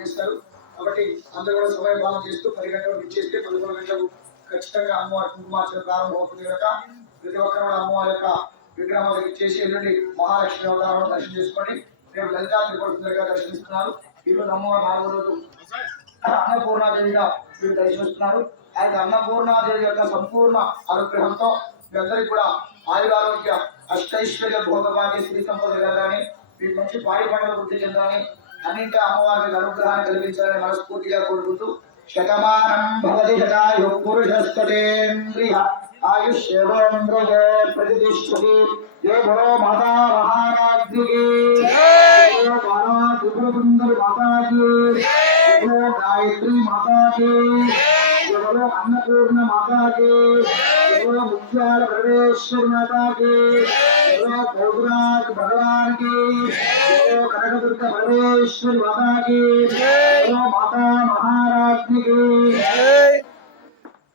చేస్తారు. కాబట్టి అందరూ కూడా సమయ చేస్తూ పది గంటలకు ఇచ్చేస్తే పదకొండు గంటలకు ఖచ్చితంగా అమ్మవారి కుంకుమార్చన ప్రారంభం అవుతుంది కనుక ప్రతి ఒక్కరు కూడా అమ్మవారి యొక్క విగ్రహం ఇచ్చేసి ఎల్లుండి మహాలక్ష్మి అవతారం దర్శనం చేసుకోండి. రేపు లలితా త్రిపురసుందరిగా దర్శనిస్తున్నారు ఈరోజు అమ్మవారి నాలుగు రోజు అన్నపూర్ణాదేవిగా మీరు దర్శిస్తున్నారు ఆయన అన్నపూర్ణాదేవి యొక్క సంపూర్ణ అనుగ్రహంతో మీ అందరికీ కూడా ఆయురారోగ్య అష్టైశ్వర్య భోగభాగ్య శ్రీ సంపద కలగాలని మీకు మంచి పాడి పంటలు వృద్ధి చెందాలని అనేక అమ్మవారికి అనుగ్రహాన్ని కల్పించాలని మనస్ఫూర్తిగా కోరుకుంటూ శతమానం భవతి శతాయు పురుషస్పతేంద్రియ ఆయుష్యేంద్రియ ప్రతిష్టతి ఏ భో మాతా మహారాజ్ఞి మాతా దివ్యసుందరి మాతాకి గాయత్రి మాతాకి అన్నపూర్ణ మాతాకి ముఖ్యాల ప్రవేశ్వరి మాతాకి గౌరాజ్ భగవాన్ కి बोलो मुख्याल परमेश्वर माता की